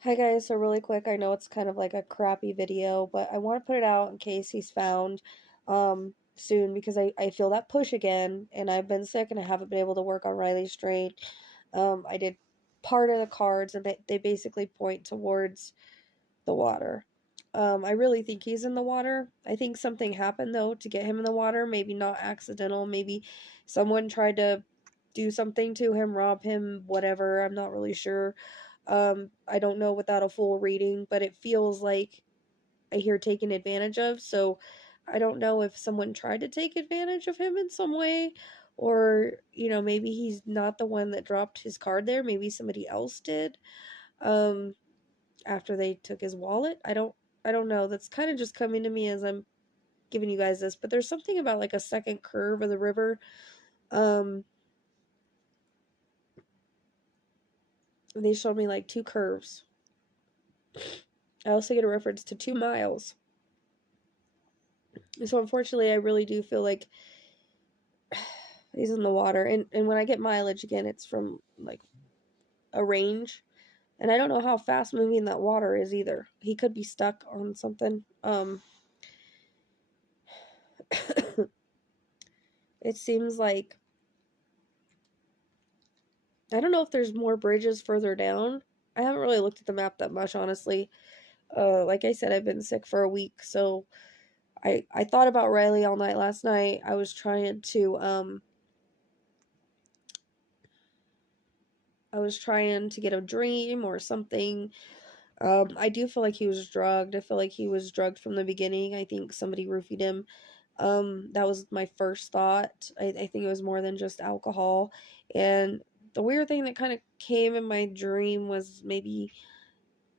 Hi guys, so really quick, I know it's kind of like a crappy video, but I want to put it out in case he's found soon because I feel that push again and I've been sick and I haven't been able to work on Riley's strain. I did part of the cards and they basically point towards the water. I really think he's in the water. I think something happened though to get him in the water, maybe not accidental, maybe someone tried to do something to him, rob him, whatever. I'm not really sure. I don't know without a full reading, but it feels like I hear taken advantage of. So I don't know if someone tried to take advantage of him in some way, or maybe he's not the one that dropped his card there. Maybe somebody else did. Um, After they took his wallet. I don't know. That's kind of just coming to me as I'm giving you guys this, but there's something about like a second curve of the river. Um, they showed me like two curves. I also get a reference to 2 miles. So unfortunately, I really do feel like he's in the water. And when I get mileage again, it's from like a range. And I don't know how fast moving that water is either. He could be stuck on something. It seems like I don't know if there's more bridges further down. I haven't really looked at the map that much, honestly. Like I said, I've been sick for a week, so I thought about Riley all night last night. I was trying to get a dream or something. I do feel like he was drugged. I feel like he was drugged from the beginning. I think somebody roofied him. That was my first thought. I think it was more than just alcohol. And the weird thing that kind of came in my dream was maybe,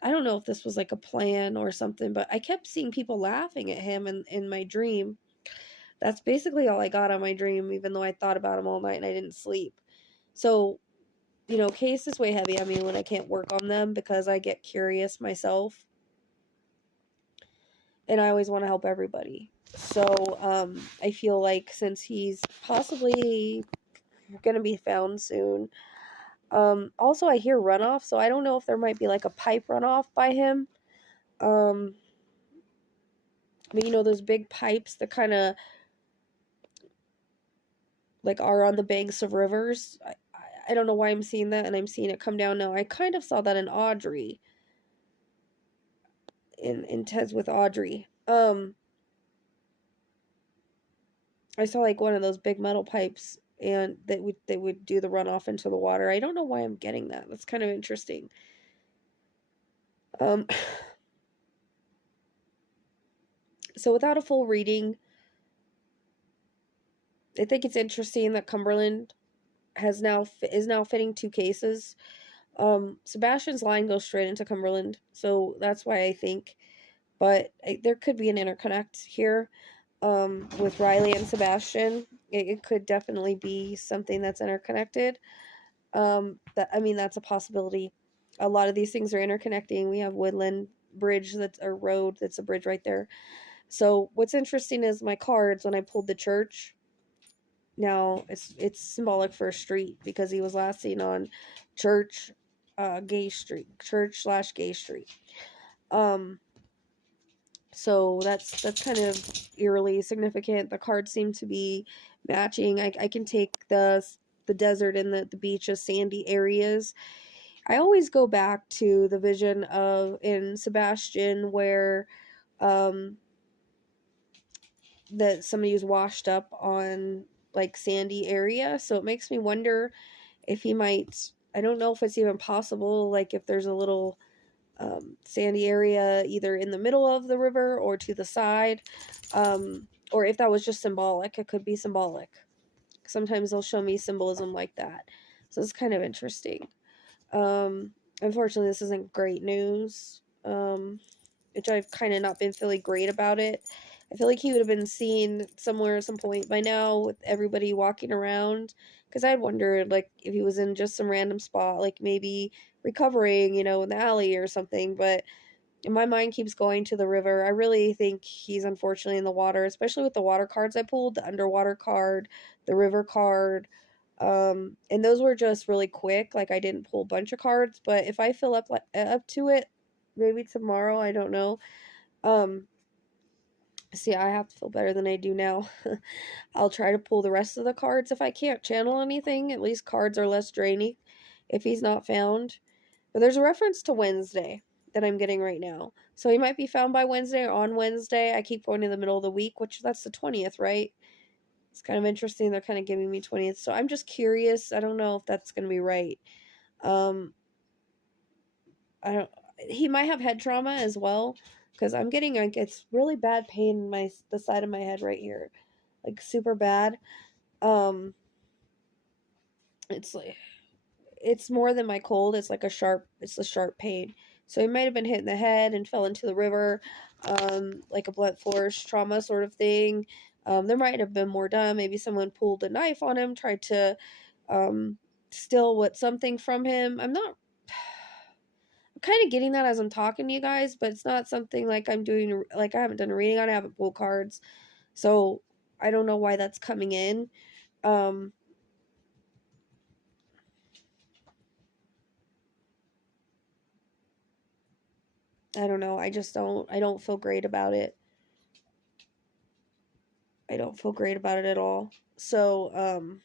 I don't know if this was like a plan or something, but I kept seeing people laughing at him in my dream. That's basically all I got on my dream, even though I thought about him all night and I didn't sleep. So, case is way heavy on me when I can't work on them because I get curious myself and I always want to help everybody. So, I feel like since he's possibly going to be found soon, also I hear runoff, so I don't know if there might be like a pipe runoff by him. Um, but those big pipes that kind of like are on the banks of rivers. I don't know why I'm seeing that, and I'm seeing it come down now. I kind of saw that in Audrey, in Ted's with Audrey. I saw like one of those big metal pipes, and they would do the runoff into the water. I don't know why I'm getting that. That's kind of interesting. Um, so without a full reading, I think it's interesting that Cumberland is now fitting 2 cases. Sebastian's line goes straight into Cumberland, so that's why I think. But there could be an interconnect here with Riley and Sebastian. It could definitely be something that's interconnected. That's a possibility. A lot of these things are interconnecting. We have Woodland Bridge that's a road that's a bridge right there. So what's interesting is my cards when I pulled the church. Now it's symbolic for a street because he was last seen on Church, Gay Street, Church/Gay Street. So that's kind of eerily significant. The cards seem to be matching. I can take the desert and the beach as sandy areas. I always go back to the vision of in Sebastian where um that somebody was washed up on like sandy area. So it makes me wonder if he might, I don't know if it's even possible, like if there's a little sandy area either in the middle of the river or to the side, or if that was just symbolic. It could be symbolic. Sometimes they'll show me symbolism like that. So it's kind of interesting. Um, Unfortunately, this isn't great news, which I've kind of not been feeling great about it. I feel like he would have been seen somewhere at some point by now with everybody walking around. Because I'd wondered, like, if he was in just some random spot, like maybe recovering, in the alley or something. But my mind keeps going to the river. I really think he's unfortunately in the water, especially with the water cards I pulled, the underwater card, the river card. And those were just really quick. Like, I didn't pull a bunch of cards, but if I fill up up to it, maybe tomorrow, I don't know. See, I have to feel better than I do now. I'll try to pull the rest of the cards. If I can't channel anything, at least cards are less draining if he's not found. But there's a reference to Wednesday that I'm getting right now. So he might be found by Wednesday or on Wednesday. I keep going in the middle of the week, which that's the 20th, right? It's kind of interesting. They're kind of giving me 20th. So I'm just curious. I don't know if that's going to be right. I don't, he might have head trauma as well, because I'm getting, like, it's really bad pain in the side of my head right here. Like, super bad. It's like, it's more than my cold. It's like a sharp pain. So he might have been hit in the head and fell into the river, like a blunt force trauma sort of thing. There might have been more done. Maybe someone pulled a knife on him, tried to steal something from him. I'm kind of getting that as I'm talking to you guys, but it's not something like I'm doing, like I haven't done a reading on it, I haven't pulled cards. So I don't know why that's coming in. I don't know. I don't feel great about it. I don't feel great about it at all. So,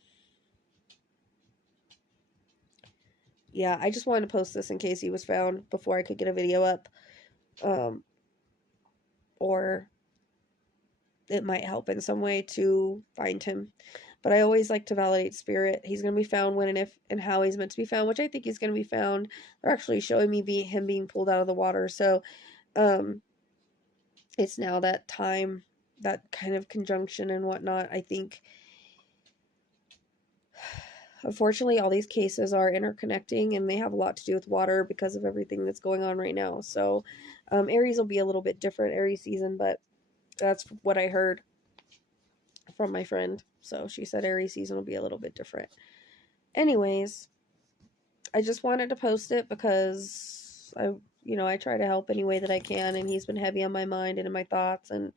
yeah, I just wanted to post this in case he was found before I could get a video up. Or it might help in some way to find him. But I always like to validate spirit. He's going to be found when and if and how he's meant to be found, which I think he's going to be found. They're actually showing me him being pulled out of the water. So, it's now that time, that kind of conjunction and whatnot. I think, unfortunately, all these cases are interconnecting, and they have a lot to do with water because of everything that's going on right now. So, Aries will be a little bit different, Aries season, but that's what I heard from my friend. So she said Aries season will be a little bit different. Anyways, I just wanted to post it because I try to help any way that I can, and he's been heavy on my mind and in my thoughts, and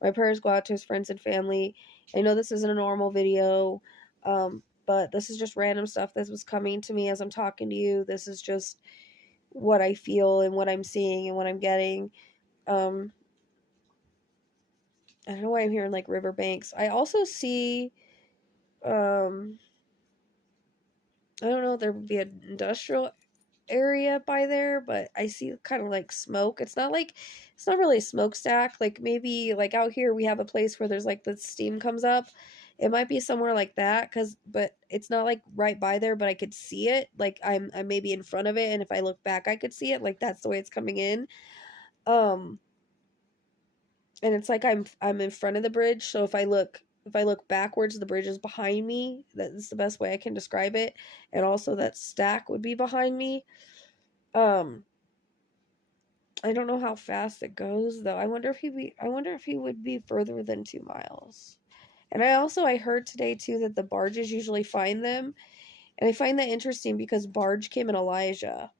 my prayers go out to his friends and family. I know this isn't a normal video, but this is just random stuff that was coming to me as I'm talking to you. This is just what I feel and what I'm seeing and what I'm getting. I don't know why I'm hearing like riverbanks. I also see, I don't know if there would be an industrial area by there, but I see kind of like smoke. It's not really a smokestack. Like, maybe like out here we have a place where there's like the steam comes up. It might be somewhere like that, but it's not like right by there, but I could see it. Like, I'm maybe in front of it, and if I look back I could see it. Like, that's the way it's coming in. And it's like I'm in front of the bridge, so if I look backwards, the bridge is behind me. That's the best way I can describe it. And also that stack would be behind me. I don't know how fast it goes though. I wonder if he would be further than 2 miles. And I heard today too that the barges usually find them. And I find that interesting because barge came in Elijah.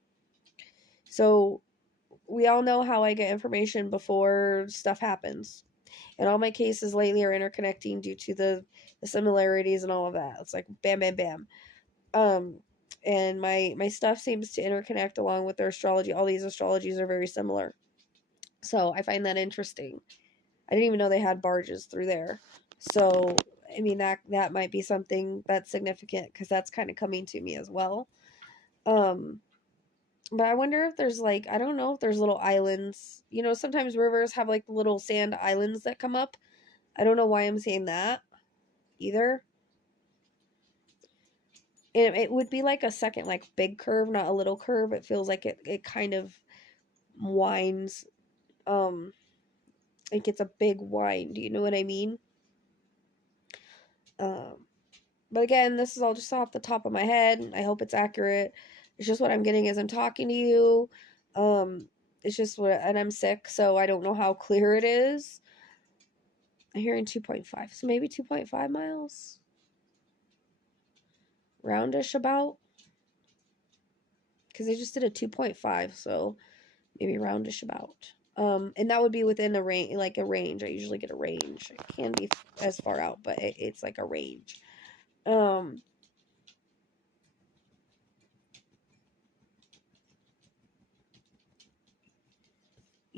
So we all know how I get information before stuff happens. And all my cases lately are interconnecting due to the similarities and all of that. It's like bam, bam, bam. And my stuff seems to interconnect along with their astrology. All these astrologies are very similar. So I find that interesting. I didn't even know they had barges through there. So, I mean, that might be something that's significant, because that's kind of coming to me as well. But I wonder if there's like, I don't know if there's little islands. Sometimes rivers have like little sand islands that come up. I don't know why I'm saying that either. And it would be like a second, like, big curve, not a little curve. It feels like it kind of winds. It gets a big wind. Do you know what I mean? But again, this is all just off the top of my head. I hope it's accurate. It's just what I'm getting as I'm talking to you. It's just and I'm sick, so I don't know how clear it is. I'm hearing 2.5, so maybe 2.5 miles. Roundish about. Because they just did a 2.5, so maybe roundish about. And that would be within a range, like a range. I usually get a range. It can be as far out, but it's like a range.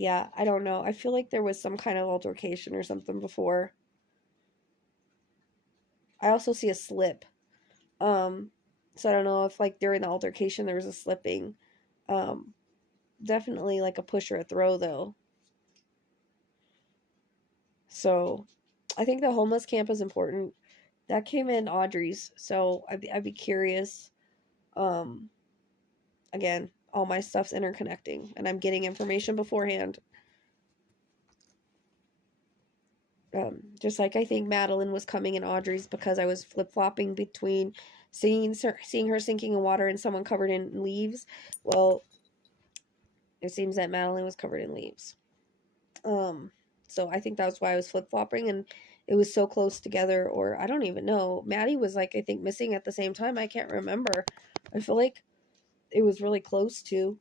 yeah, I don't know. I feel like there was some kind of altercation or something before. I also see a slip. So I don't know if like during the altercation there was a slipping. Um, Definitely like a push or a throw though. So I think the homeless camp is important. That came in Audrey's, so I'd be curious. Um, Again, all my stuff's interconnecting, and I'm getting information beforehand. Just like I think Madeline was coming in Audrey's because I was flip flopping between seeing her sinking in water and someone covered in leaves. Well, it seems that Madeline was covered in leaves. So I think that's why I was flip flopping, and it was so close together. Or I don't even know. Maddie was like I think missing at the same time. I can't remember. I feel like it was really close to.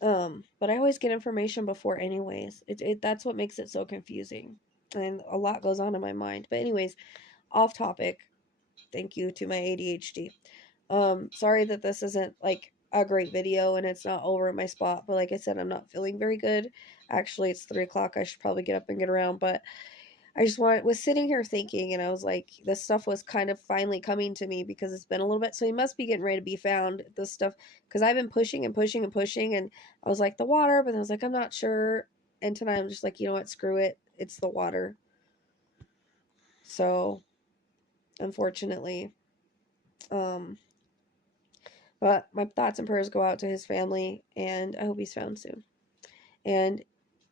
But I always get information before, anyways. That's what makes it so confusing, and a lot goes on in my mind. But anyways, off topic. Thank you to my ADHD. Sorry that this isn't like a great video and it's not over at my spot, but like I said, I'm not feeling very good. Actually, it's 3 o'clock. I should probably get up and get around, but I just was sitting here thinking, and I was like, this stuff was kind of finally coming to me because it's been a little bit. So he must be getting ready to be found. This stuff, because I've been pushing and pushing and pushing, and I was like the water, but then I was like I'm not sure. And tonight I'm just like, you know what, screw it, it's the water. So, unfortunately, um, but my thoughts and prayers go out to his family, and I hope he's found soon. And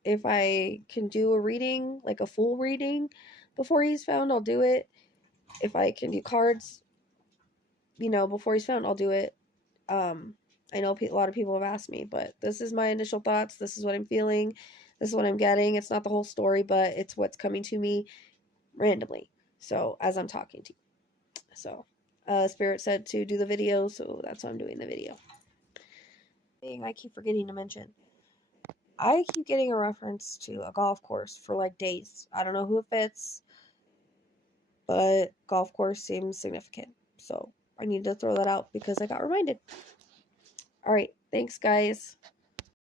if I can do a reading, like a full reading, before he's found, I'll do it. If I can do cards, before he's found, I'll do it. I know a lot of people have asked me, but this is my initial thoughts. This is what I'm feeling. This is what I'm getting. It's not the whole story, but it's what's coming to me randomly. So as I'm talking to you. So Spirit said to do the video, so that's why I'm doing the video. I keep forgetting to mention. I keep getting a reference to a golf course for like days. I don't know who it fits, but golf course seems significant. So I need to throw that out because I got reminded. All right. Thanks, guys.